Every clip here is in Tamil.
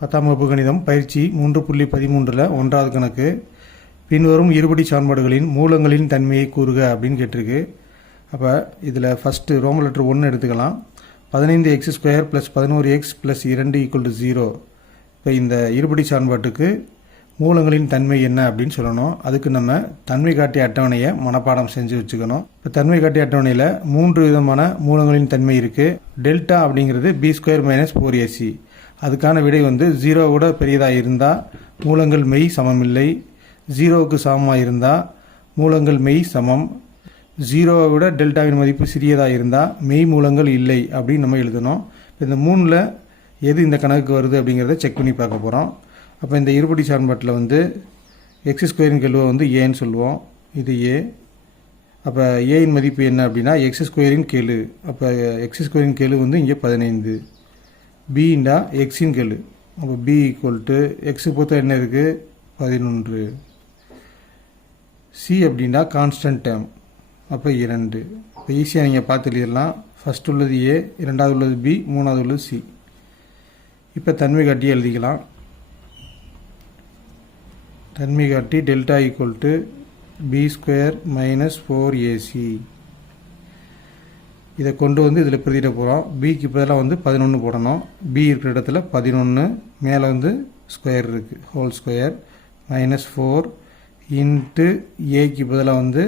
10ஆம் வகுப்பு கணிதம் பயிற்சி 3.13ல் 1வது கணக்கு. பின்வரும் இருபடி சார்பாடுகளின் மூலங்களின் தன்மையை கூறுக அப்படின்னு கேட்டிருக்கு. அப்போ இதில் ஃபஸ்ட்டு ரோமன் லெட்டர் 1 எடுத்துக்கலாம். 15x² + 11x + 2 = 0. இப்போ இந்த இருபடி சார்பாட்டுக்கு மூலங்களின் தன்மை என்ன அப்படின்னு சொல்லணும். அதுக்கு நம்ம தன்மை காட்டிய அட்டவணையை மனப்பாடம் செஞ்சு வச்சுக்கணும். இப்போ தன்மை காட்டிய அட்டவணையில் 3 விதமான மூலங்களின் தன்மை இருக்குது. டெல்டா அப்படிங்கிறது b² - 4ac. அதுக்கான விடை 0 விட பெரியதாக இருந்தால் மூலங்கள் மெய் சமமில்லை. 0க்கு சமமாக இருந்தால் மூலங்கள் மெய் சமம். 0வை விட டெல்டாவின் மதிப்பு சிறியதாக இருந்தால் மெய் மூலங்கள் இல்லை அப்படின்னு நம்ம எழுதணும். இந்த 3ல் எது இந்த கணக்குக்கு வருது அப்படிங்கிறத செக் பண்ணி பார்க்க போகிறோம். அப்போ இந்த இருபடி சார்பாட்டில் x² கெழுவை ஏன்னு சொல்லுவோம். இது ஏ. அப்போ ஏயின் மதிப்பு என்ன அப்படின்னா x² கெழு. அப்போ x² கெழு இங்கே 15. பீண்டா எக்ஸின் கெழு. அப்போ b = x பொறுத்த என்ன இருக்குது 11. சி அப்படின்னா கான்ஸ்டன்ட் டேர்ம். அப்போ 2. இப்போ ஈஸியாக நீங்கள் பார்த்து எழுதிடலாம். ஃபஸ்ட் உள்ளது ஏ, இரண்டாவது உள்ளது பி, மூணாவது உள்ளது சி. இப்போ தன்மை காட்டி எழுதிக்கலாம். தன்மை காட்டி டெல்டா = b² - 4ac. இதை கொண்டு இதில் பிரதியிட போகிறோம். பிக்கு பதிலாக 11 போடணும். பி இருக்கிற இடத்துல 11 மேலே ஸ்கொயர் இருக்குது, ஹோல் ஸ்கொயர் -4 இன்ட்டு ஏக்கு பதிலாக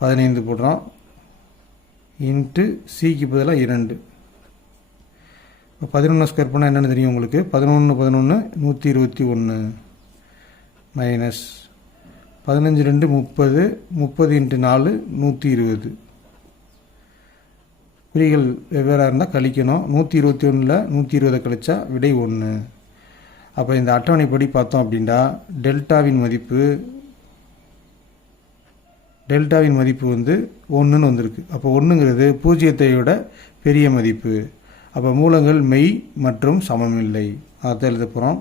15 போடுறோம். இன்ட்டு சிக்கு பதிலாக 2. இப்போ 11 ஸ்கொயர் பண்ணால் என்னென்னு தெரியும் உங்களுக்கு. 11 11 121 மைனஸ் 15 2 30 30 × 4 120. குறிகள் வெவ்வேறாக இருந்தால் கழிக்கணும். 121ல் 120 கழிச்சா விடை 1. அப்போ இந்த அட்டவணைப்படி பார்த்தோம் அப்படின்னா டெல்டாவின் மதிப்பு 1ன்னு வந்திருக்கு. அப்போ 1ங்கிறது 0த்தை விட பெரிய மதிப்பு. அப்போ மூலங்கள் மெய் மற்றும் சமமில்லை. அதை எழுத போகிறோம்.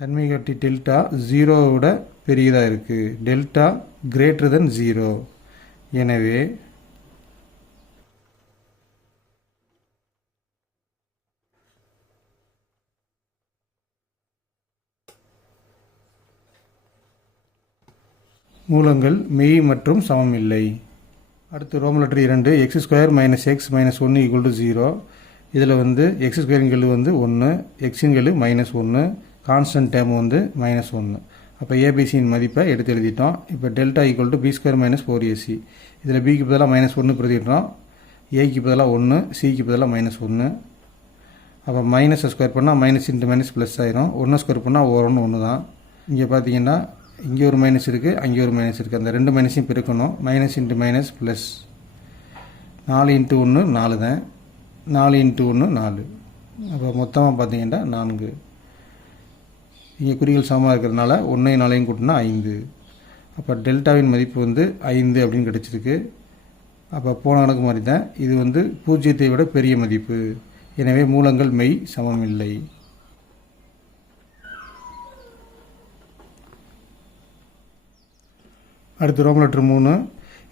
தன்மை காட்டி டெல்டா 0வை விட பெரியதாக இருக்குது. டெல்டா > 0. எனவே மூலங்கள் மெய் மற்றும் சமமில்லை. அடுத்து ரோமன் லெட்டர் 2 x² - x - 1 = 0. இதில் x² கெழு 1, எக்ஸின் கெழு -1, கான்ஸ்டன்ட் டேர்ம் -1. அப்போ ஏபிசியின் மதிப்பை எடுத்து எழுதிட்டோம். இப்போ டெல்டா = b² - 4ac. இதில் பிக்கு பதிலாக -1 பிரதிடுறோம். ஏக்கு பதிலாக 1, சிக்கு பதிலாக -1. அப்போ மைனஸை ஸ்கொயர் பண்ணால் மைனஸ் இன்ட்டு மைனஸ் ப்ளஸ் ஆயிரும். 1 ஸ்கொயர் பண்ணால் 1 தான். இங்கே பார்த்தீங்கன்னா இங்கே ஒரு மைனஸ் இருக்குது, அங்கே ஒரு மைனஸ் இருக்குது. அந்த 2 மைனஸையும் பெருக்கணும். மைனஸ் இன்ட்டு மைனஸ் ப்ளஸ் 4 × 1 4 தான். 4 × 1 4. அப்போ மொத்தமாக பார்த்தீங்கன்னா 4. இங்கே குறிகள் சமமாக இருக்கிறதுனால 1 4 கூட்டினா 5. அப்போ டெல்டாவின் மதிப்பு 5 அப்படின்னு கிடச்சிருக்கு. அப்போ போன கணக்கு மாதிரி தான் இது 0த்தை விட பெரிய மதிப்பு. எனவே மூலங்கள் மெய் சமமில்லை. அடுத்து ரோமன் லெட்டர் 3.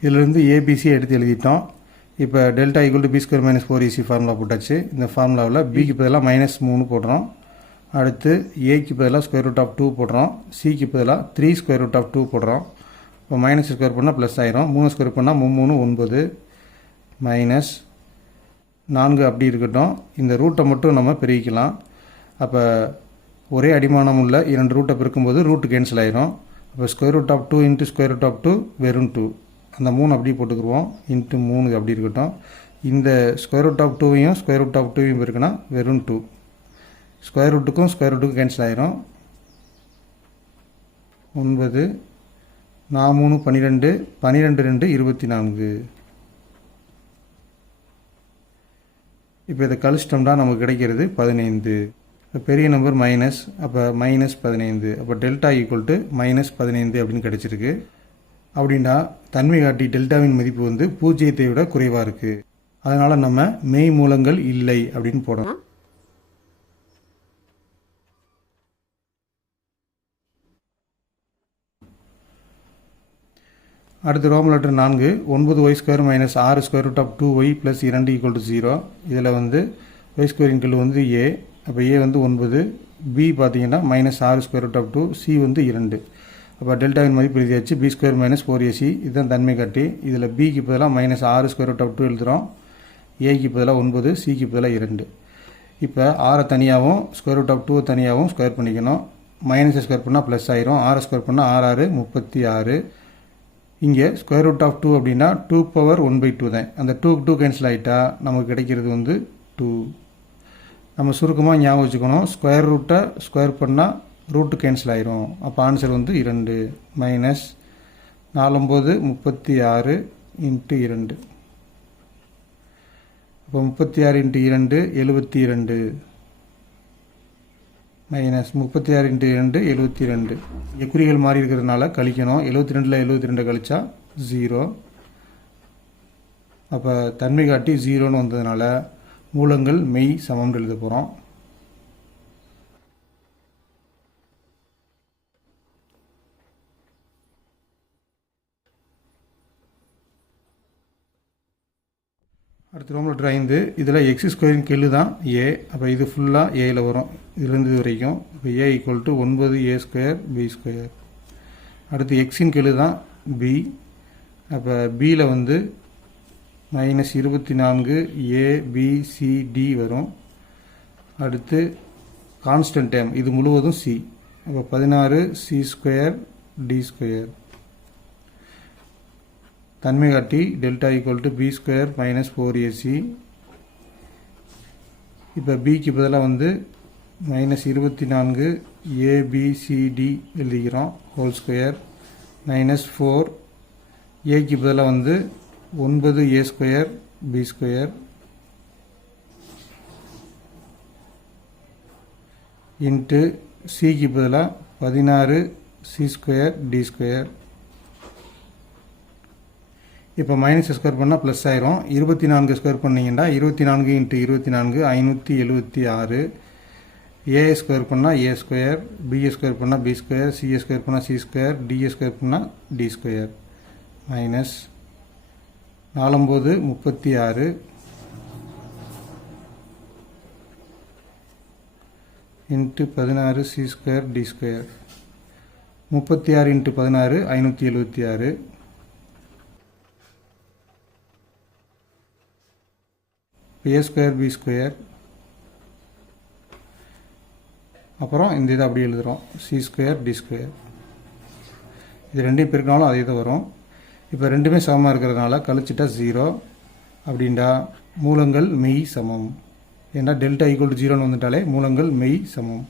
இதிலிருந்து ஏபிசி எடுத்து எழுதிட்டோம். இப்போ டெல்டா = b² - 4ac ஃபார்முலா போட்டாச்சு. இந்த ஃபார்முலாவில் பிக்கு பதிலாக -3 போடுறோம். அடுத்து ஏக்கு பதிலாக √2 போடுறோம். சிக்கு பதிலாக 3 √2 போடுறோம். இப்போ மைனஸ் ஸ்கொயர் பண்ணால் ப்ளஸ் ஆயிரும். 3 ஸ்கொயர் பண்ணால் 3 9 மைனஸ் 4 அப்படி இருக்கட்டும். இந்த ரூட்டை மட்டும் நம்ம பெருக்கிக்கலாம். அப்போ ஒரே அடிமானம் உள்ள 2 ரூட்டை பெருக்கும்போது ரூட்டு கேன்சல் ஆயிரும். அப்போ √2 × √2 வெறும் 2. அந்த 3 அப்படி போட்டுக்குருவோம். இன்ட்டு 3 அப்படி இருக்கட்டும். இந்த √2வையும் √2வையும் பெருக்குனா வெறும் 2. ஸ்கொயர் ரூட்டுக்கும் கேன்சல் ஆயிரும். 9 4 3 12 12 2 24. இப்போ இதை கழிச்சிட்டோம்னா நமக்கு கிடைக்கிறது 15. இப்போ பெரிய நம்பர் மைனஸ். அப்போ -15. அப்போ டெல்டா = -15 அப்படின்னு கிடச்சிருக்கு. அப்படின்னா தன்மை காட்டி டெல்டாவின் மதிப்பு 0த்தை விட குறைவாக இருக்குது. அதனால் நம்ம மெய் மூலங்கள் இல்லை அப்படின்னு போடணும். அடுத்து Roman letter 4 9y² minus 6√2y plus 2 = 0. இதில் வந்து y² கீழ் வந்து a, அப்போ a வந்து 9, b பார்த்தீங்கன்னா மைனஸ் 6√2, c வந்து 2. அப்போ டெல்டாவின் மதிப்பு எழுதியாச்சு. b² மைனஸ் 4ac இதுதான் தன்மை காட்டி. இதில் bக்கு பதிலாக மைனஸ் 6√2 எழுதுகிறோம், ஏக்கு பதிலாக 9, சிக்கு பதிலாக 2. இப்போ 6 தனியாகவும் √2 தனியாகவும் ஸ்கொயர் பண்ணிக்கணும். மைனஸை ஸ்கொயர் பண்ணால் ப்ளஸ் ஆயிரும். 6 ஸ்கொயர் பண்ணால் 6 6 36. இங்கே √2 அப்படின்னா 2^1/2 தான். அந்த 2 கேன்சல் ஆகிட்டா நமக்கு கிடைக்கிறது வந்து 2. நம்ம சுருக்கமாக ஞாபகம் வச்சுக்கணும், ஸ்கொயர் ரூட்டை ஸ்கொயர் பண்ணால் ரூட்டு கேன்சல் ஆயிரும். அப்போ ஆன்சர் வந்து 2 மைனஸ் 4 9 36 × 2. அப்போ 36 × 2 72 மைனஸ் 36 × 2 72. இங்கே குறிகள் மாறி இருக்கிறதுனால கழிக்கணும். 72ல் 72 கழிச்சா 0. அப்போ தன்மை காட்டி 0ன்னு வந்ததுனால மூலங்கள் மெய் சமம்னு எழுத போகிறோம். அடுத்து ரோமன் லெட்டர் 5 இதில் x² கீழ் தான் a. அப்போ இது ஃபுல்லாக ஏயில் வரும், இதுலேருந்து இது வரைக்கும். இப்போ a = 9a² b². அடுத்து x கீழ் தான் b. அப்போ bயில் வந்து minus 24 a b c d வரும். அடுத்து கான்ஸ்டன்ட் டேர்ம் இது முழுவதும் c. அப்போ 16 c² d². தன்மை காட்டி டெல்டா = b² மைனஸ் 4ac. இப்போ பிக்கு பதிலாக வந்து மைனஸ் 24 abcd எழுதிக்கிறோம் ஹோல் ஸ்கொயர் மைனஸ் 4. ஏக்கு பதிலாக வந்து 9a² b² இன்ட்டு சிக்கு பதிலாக 16 c² d². இப்போ மைனஸ் ஸ்கொயர் பண்ணால் ப்ளஸ் ஆயிரும். 24 ஸ்கொயர் பண்ணிங்கன்னா 24 × 24 576. ஏ ஸ்கொயர் பண்ணால் a², b ஸ்கொயர் பண்ணால் b², c ஸ்கொயர் பண்ணால் c², d ஸ்கொயர் பண்ணால் d² minus 4 9 36 × 16 c² d². 36 × 16 576. a² b². அப்புறம் இந்த இதை அப்படியே எழுதுகிறோம் c² d². இது ரெண்டையும் பெருக்கினாலும் அதே தான் வரும். இப்போ ரெண்டுமே சமமாக இருக்கிறதுனால கழிச்சிட்டா 0. அப்படின்டா மூலங்கள் மெய் சமம். ஏன்னா டெல்டா = 0ன்னு வந்துட்டாலே மூலங்கள் மெய் சமம்.